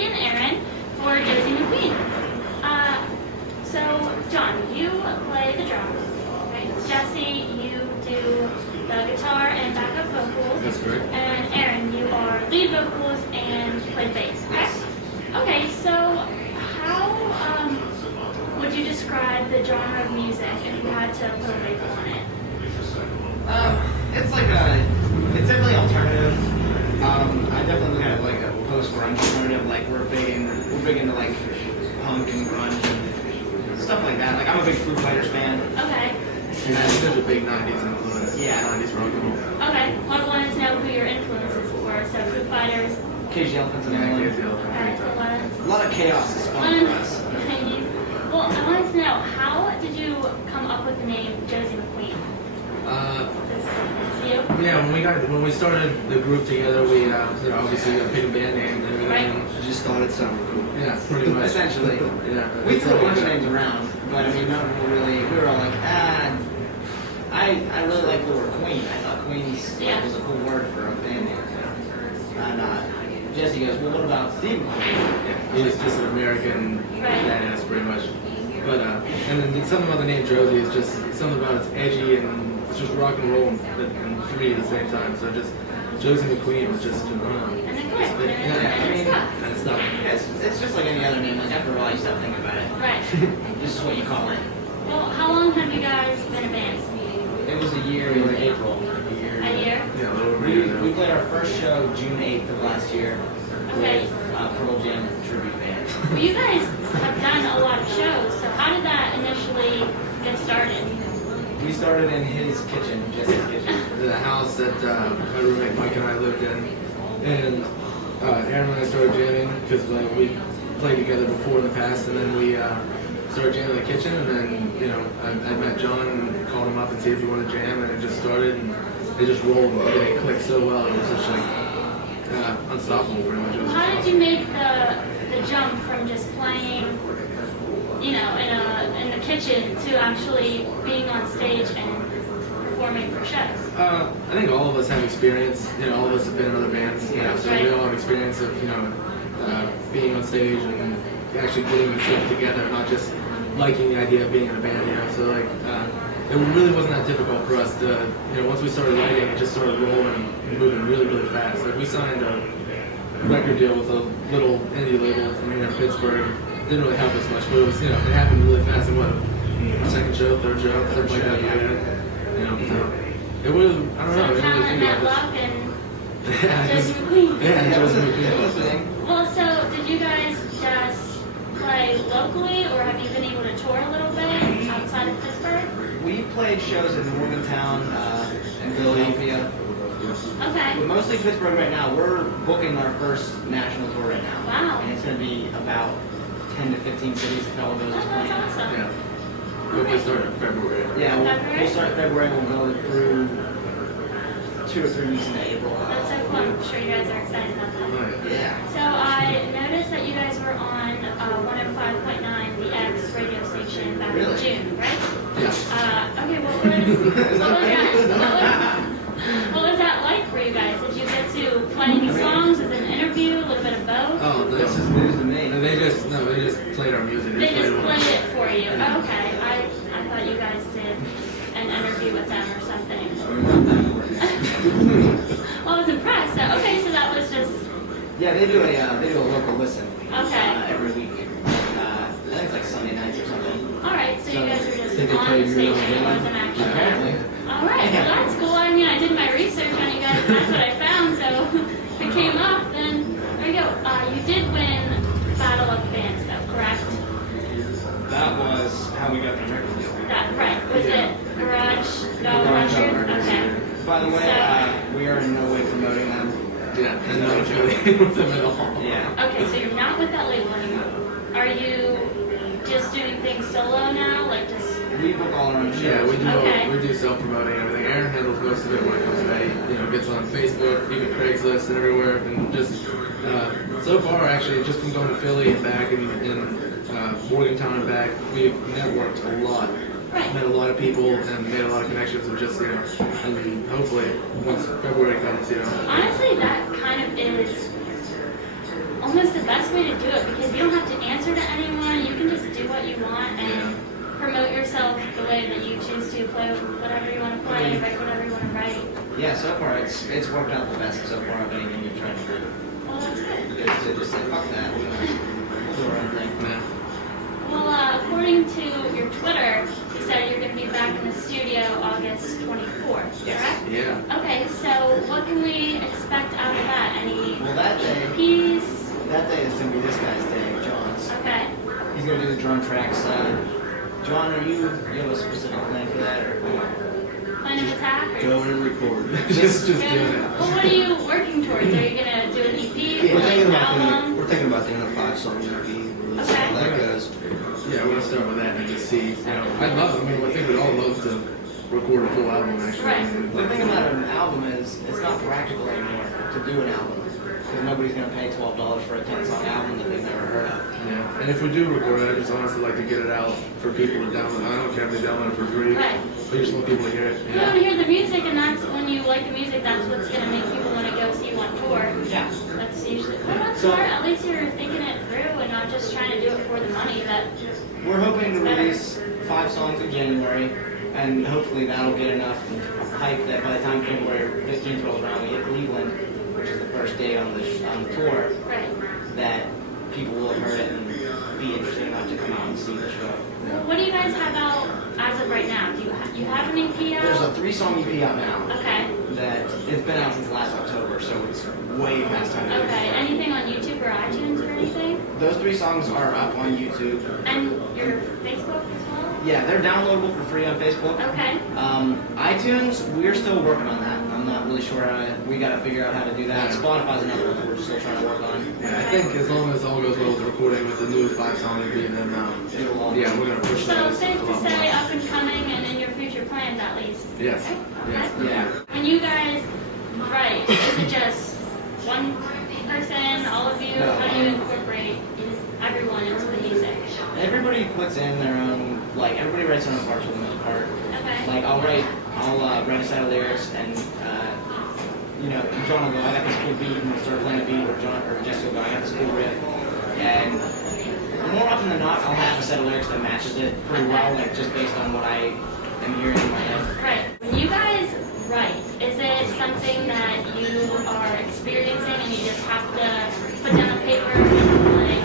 Jesse and Aaron for Josie McQueen. So, Jon, you play the drums, right? Jesse, you do the guitar and backup vocals. That's correct. And Aaron, you are lead vocals and play the bass, correct? Okay, so how would you describe the genre of music if you had to put a label on it? It's definitely alternative. I definitely look at it like a post-grunge alternative. Like we're big into like punk and grunge and stuff like that. Like I'm a big Foo Fighters fan. Okay. And there's a big 90s influence. Yeah. 90s rock and roll. Okay. Well, I wanted to know who your influences were. So Foo Fighters. KG Elephants and Yeah, Alien. KG Elephants. A lot of chaos is fun for us. Well, I wanted to know, how did you come up with the name Josie McQueen? It's you? Yeah, when we started the group together, we obviously got to pick a band name and everything. Right. And Just thought it sounded cool. yeah, pretty much. Essentially. Yeah. We threw a bunch of names around, but I mean, none of them really. We were all like, I really like the word Queen. I thought Queen's was a cool word for a band name. And Jesse goes, well, what about Steve McQueen? Yeah, he's just an American badass, pretty much. But and then something about the name Josie is just something about it's edgy and it's just rock and roll and free at the same time. So just Josie McQueen was just And then click. And it's stuck. It's just like any other name. Like after a while, you stop thinking about it. Right. This is what you call it. Well, how long have you guys been a band? It was a year in April. A year? Yeah, a little over a year now. We played our first show June 8th of last year Okay. with Pearl Jam tribute band. Well, you guys have done a lot of shows, so how did that initially get started? We started in his kitchen, Jesse's kitchen. The house that my roommate Mike and I lived in, and Aaron and I started jamming because we played together before in the past, and then we started jamming in the kitchen, and then I met Jon and called him up and see if he wanted to jam, and it just started, and it just rolled, and it clicked so well, it was just like unstoppable pretty much. It was How did you make the jump from just playing, in the kitchen to actually being on stage and performing for shows? I think all of us have experience. All of us have been in other bands. So we all have experience of being on stage and actually getting yourself together, not just liking the idea of being in a band. So it really wasn't that difficult for us to once we started writing, it just started rolling and moving really, really fast. Like we signed a record deal with a little indie label from here in Pittsburgh. Didn't really help us much, but it was it happened really fast. And second show, third show, something like that. So it was, I don't know. So I didn't really talent think and that about luck and it. Josie McQueen. Yeah, Josie It was a McQueen. thing. Well, so did you guys just play locally, or have you been able to tour a little bit outside of Pittsburgh? We played shows in Morgantown and Philadelphia. Okay. But mostly Pittsburgh right now. We're booking our first national tour right now. Wow. And it's going to be about 10 to 15 cities if all those Oh, is that's playing. awesome. Yeah. Hopefully start in February. Yeah, February? we'll start February. We'll go through 2 or 3 weeks into April. That's so cool. I'm sure you guys are excited about that. Oh, yeah. Yeah. So I noticed that you guys were on 105.9, the X radio station back in Really? June, right? Yeah. Okay, what was that like for you guys? Did you get to play any songs? Was it an interview? A little bit of both? Oh, This is news to me. They just played our music. They just it. played it for you. Yeah. Oh, okay. I thought you guys did an interview with them or something. We're not that important. Well, I was impressed. So, okay, so that was just Yeah, they do a local listen okay. every week. I think it's like Sunday nights or something. All right, so you guys were just Think they on played the your station. It little wasn't actually. Apparently. All right, well that's cool. I mean, I did my research on you guys. And that's what I found. So if it came up, then there you go. You did win Battle of the Bands, though, correct? That was how we got the record deal. That right? Was it Garage Dog Garage Dog Records? Records, Okay. By the way, we are in no way promoting them. Yeah, and not really with them at all. Yeah. Okay, so you're not with that label anymore. Are you just doing things solo now, like just? We book all our own shows. Yeah, Okay. we do self-promoting and everything. Aaron handles most of it when it comes to that. He gets on Facebook, even Craigslist and everywhere, and just so far actually, just from going to Philly and back and Morgantown and back, we've networked a lot. Right. Met a lot of people and made a lot of connections, and just and hopefully once February comes, Honestly, that kind of is almost the best way to do it because you don't have to answer to anyone. You can just do what you want and promote yourself the way that you choose to play whatever you want to play, write whatever you want to write. Yeah, so far it's worked out the best so far of anything you've tried to do. Well, that's good. It's to just say, fuck that, we'll do our own thing. Yeah. Well, according to your Twitter, you said you're going to be back in the studio August 24th, Yes. correct? Yeah. Okay, so what can we expect out of that? Any Well, that day EPs? is going to be this guy's day, John's. Okay. He's going to do the drum tracks. John, you have a specific plan for that? Or? Plan of attack? Or Go and record. Just doing Yeah. it. Well, what are you working towards? Are you going to do an EP? We're like thinking an about album? we're thinking about doing a 5-song EP. We'll see how that goes. Yeah, we're gonna start with that and just see. I'd love. I mean, I think we'd all love to record a full album actually. Right. The thing about an album is it's not practical anymore to do an album. Because nobody's going to pay $12 for a 10-song album that they've never heard of. Yeah. And if we do record it, I just honestly like to get it out for people to download. I don't care if they download it for free. Right. We just want people to hear it. You want to hear the music, and that's when you like the music, that's what's going to make people want to go see you on tour. Yeah. That's usually, well, that's So- smart. At least you're thinking it through and not just trying to do it for the money. We're hoping to release 5 songs in January, and hopefully that'll get enough hype that by the time February 15th rolls around, we hit Cleveland, which is the first date on the tour, Right. that people will have heard it and be interested enough to come out and see the show. Well, what do you guys have out as of right now? Do you have an EP out? There's a 3-song EP out now Okay. that it's been out since last October, so it's way past time. to Okay. Anything on YouTube or iTunes or anything? Those 3 songs are up on YouTube. And your Facebook as well? Yeah, they're downloadable for free on Facebook. Okay. iTunes, we're still working on that. I'm not really sure we got to figure out how to do that. Yeah. Spotify's another one that we're still trying to work on. Yeah, I think as long as all goes well with the recording with the new 5-song EP, then It'll all- yeah, we're gonna push So that. safe a to lot say more. up and coming and in your future plans at least. Yes. Okay. Yes. Yeah. When you guys write, is it just one person, all of you? No. How do you incorporate everyone into the music? Everybody puts in their own, like, everybody writes their own parts for the most part. Okay. Like, I'll write a set of lyrics, and, John will go, I got this cool beat, and we'll start playing a beat, or Jesse will go, I got this cool riff. And more often than not, I'll have a set of lyrics that matches it pretty well, like, just based on what I am hearing in my head. Right. When you guys write, is it something that you are experiencing and you just have to put down on paper? Like,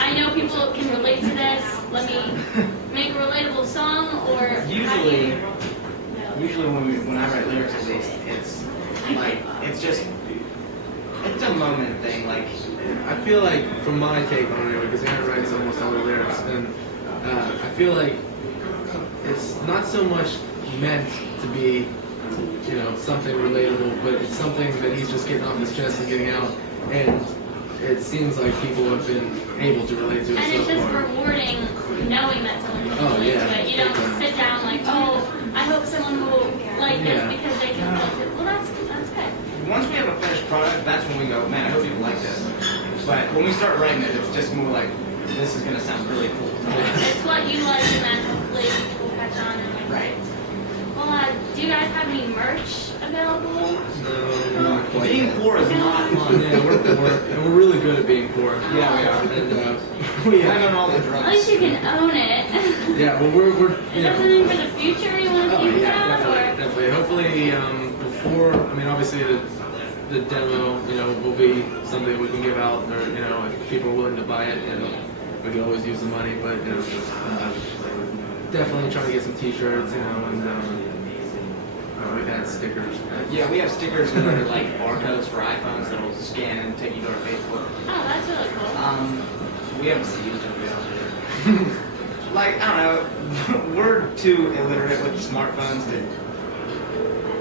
I know people can relate to this. Let me make a relatable song, or how do you- Usually when I write lyrics, at least, it's like, it's a moment thing, like, I feel like, from my take on it, because Aaron writes almost all the lyrics, and I feel like it's not so much meant to be, something relatable, but it's something that he's just getting off his chest and getting out, and it seems like people have been able to relate to it And so it's just far. rewarding knowing that someone can Oh, relate yeah. to it. You don't sit down like, oh, I hope someone will like Yeah. this because they can relate to it. Well, that's good. once we have a finished product, that's when we go, man, I hope people like this. But when we start writing it, it's just more like, this is going to sound really cool. It's what you like, and then hopefully people catch on and like. Right. Well, do you guys have any merch available? No, not quite. Being poor is not fun. Yeah, we're poor, and we're really good at being poor. Yeah, we are. And We have on all the At least you drugs. can own it. yeah, well, we're Is that something for the future you want to Oh keep yeah, that, definitely, definitely. Hopefully, before, obviously the demo, will be something we can give out, or if people are willing to buy it, we can always use the money. But definitely trying to get some T-shirts, and we've had stickers. Yeah, we have stickers that are like barcodes for iPhones that will scan and take you to our Facebook. Oh, that's really cool. We haven't used them, to be honest with you. Like, I don't know, we're too illiterate with smartphones to,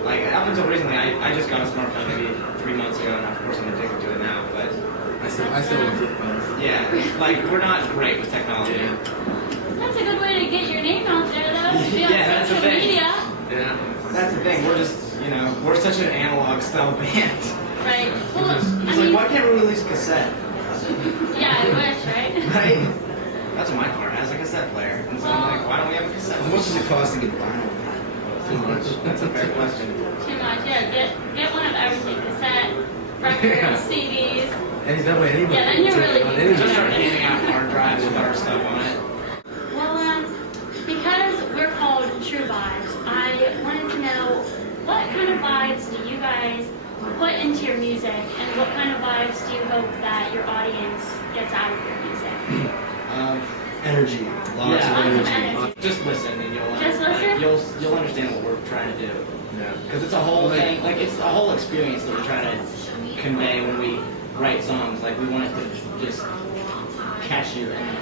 like, up until recently, I just got a smartphone maybe 3 months ago, and of course I'm addicted to it now, but I still have flip phones. yeah, like, we're not great with technology. Yeah. That's a good way to get your name out there, though. To be on Yeah, that's the social thing. media. Yeah. That's the thing, we're just, we're such an analog style band. Right. Well, It's like, why can't we release a cassette? yeah, I wish, right? Right? That's what my car has, a cassette player. And so I'm like, why don't we have a cassette? How much does it cost to get vinyl? Too much. That's a fair question. Too much. Yeah, get one of everything. Cassette, records, CDs. And that way anybody Yeah, then can you're check really it on good. any Just start Yeah. handing out hard drives with our stuff on it. Well, because we're called True Vibes, I wanted to know what kind of vibes do you guys put into your music, and what kind of vibes do you hope that your audience gets out of your music? Energy. Lots Yeah. of Lots of energy. energy. Just listen and Just listen? you'll understand what we're trying to do. Yeah. Because it's a whole thing, like it's a whole experience that we're trying to convey when we write songs. Like we want it to just catch you and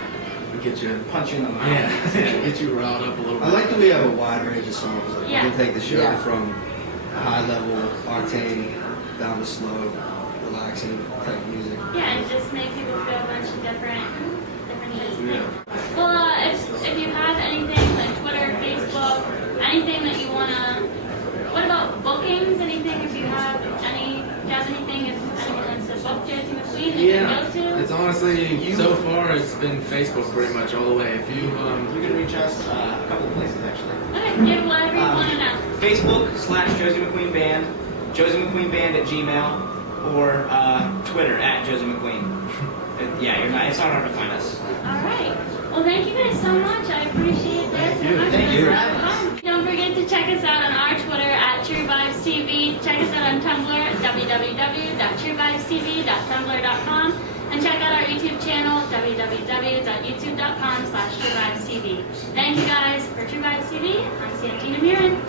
Get you. punch you in the mouth. Yeah. Get you riled up a little bit. I like that we have a wide range of songs. Like Yeah. We can take the show Yeah. from a high level octane down to slow, relaxing type music. Yeah, and just make people feel a bunch of different things. Yeah. Well, if you have anything like Twitter, Facebook, anything that you wanna, what about bookings? Anything? If you have anything, if anyone wants to book Josie McQueen, they Yeah. can go to. It's honestly, so far it's been Facebook pretty much all the way. If you, You can reach us a couple of places actually. Okay, give whatever you want to know. Facebook/Josie McQueen Band, Josie McQueen Band at Gmail, or Twitter at Josie McQueen. Yeah, it's not hard to find us. All right. Well, thank you guys so much. I appreciate this. Thank you. Thank you for It was having us. fun. Don't forget to check us out on our Twitter at TruVibesTV. Check us out on Tumblr at www.TruVibesTV.tumblr.com. And check out our YouTube channel, www.youtube.com/TruVibesTV. Thank you guys for TruVibesTV. I'm Santina Murin.